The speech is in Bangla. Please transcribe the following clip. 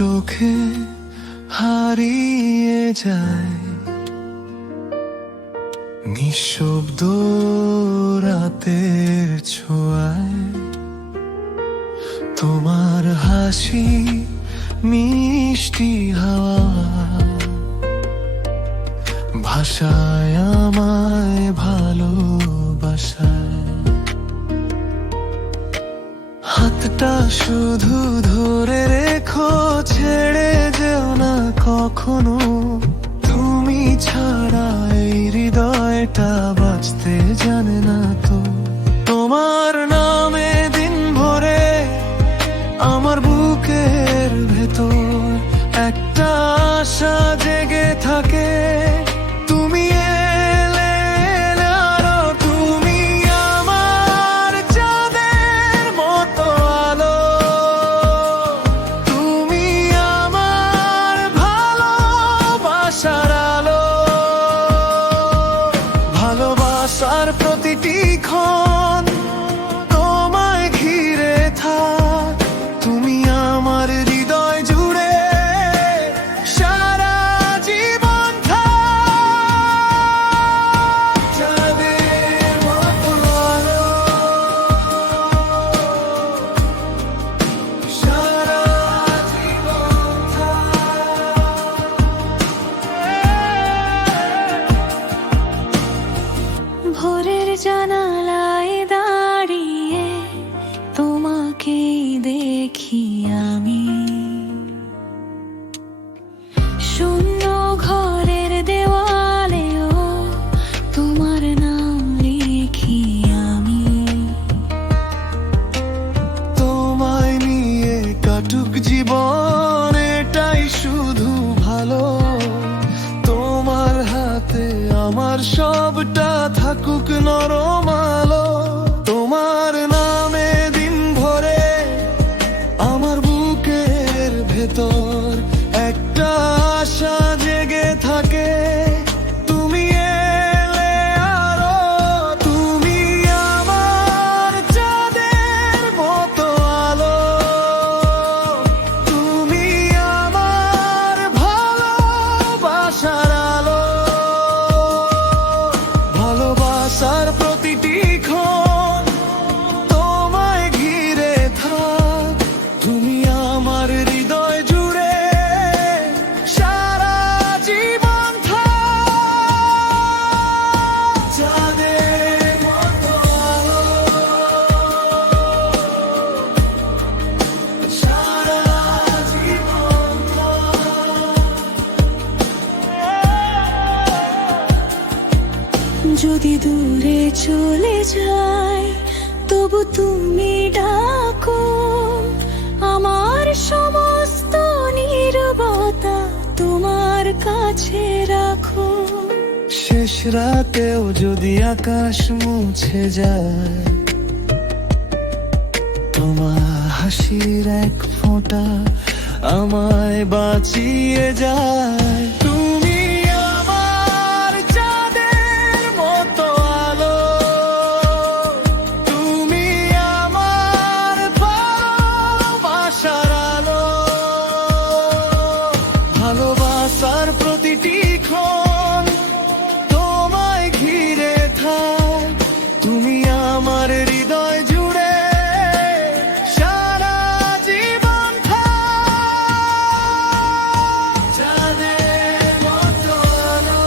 চোখে হারিয়ে যায় নিঃশব্দ রাতের ছোঁয়ায়। তোমার হাসি মিষ্টি হাওয়া ভাষায় আমায় ভালোবাসায়। হাতটা শুধু ধরে রেখো, ছেড়ে যেও না কখনো। তুমি ছাড়া এই হৃদয়টা বাঁচতে জানে না তো। তোমার নামে দিন ভরে আমার বুকের ভেতর একটা আশা জেগে থাকে। তুমি এলে আরো, তুমি আমার চাঁদের মতো আলো। তুমি আমার ভালোবাসার আলো। ভালোবাসার প্রতিটি ক্ষণ তোমায় ঘিরে থাক। তুমি আমার হৃদয় জুড়ে সারা জীবন থাক। চাঁদের মতো আলো, সারা জীবন ভোরের জানালায় দাঁড়িয়ে তোমাকেই দেখি আমি। শূন্য ঘরের দেওয়ালেও তোমার নাম লিখি আমি। তোমায় নিয়ে কাটুক জীবন, এটাই শুধু ভালো। তোমার হাতে আমার সবটা থাকুক নরম আলো। তোমার নামে দিন ভরে আমার বুকের ভেতর একটা আশা জেগে থাকে। তুমি এলে আরো, তুমি আমার চাঁদের মতো আলো। তুমি আমার ভালোবাসার আলো। ভালোবাসার প্রতিটি ক্ষণ তোমায় ঘিরে থাক। তুমি আমার হৃদয় জুড়ে সারা জীবন থাক। চাঁদের মতো আলো, সারা জীবন যদি দূরে চলে যাই তবু তুমি ডাকো। আমার সমস্ত নীরবতা তোমার কাছে রাখো। শেষ রাতেও যদি আকাশ মুছে যায়, তোমার হাসির এক ফোঁটা আমায় বাঁচিয়ে যায়। তুমি আমার চাঁদের মতো আলো। তুমি আমার ভালোবাসার আলো। ভালোবাসার প্রতিটি ক্ষণ তোমায় ঘিরে থাক। তুমি আমার হৃদয় জুড়ে সারা জীবন থাক। চাঁদের মতো আলো,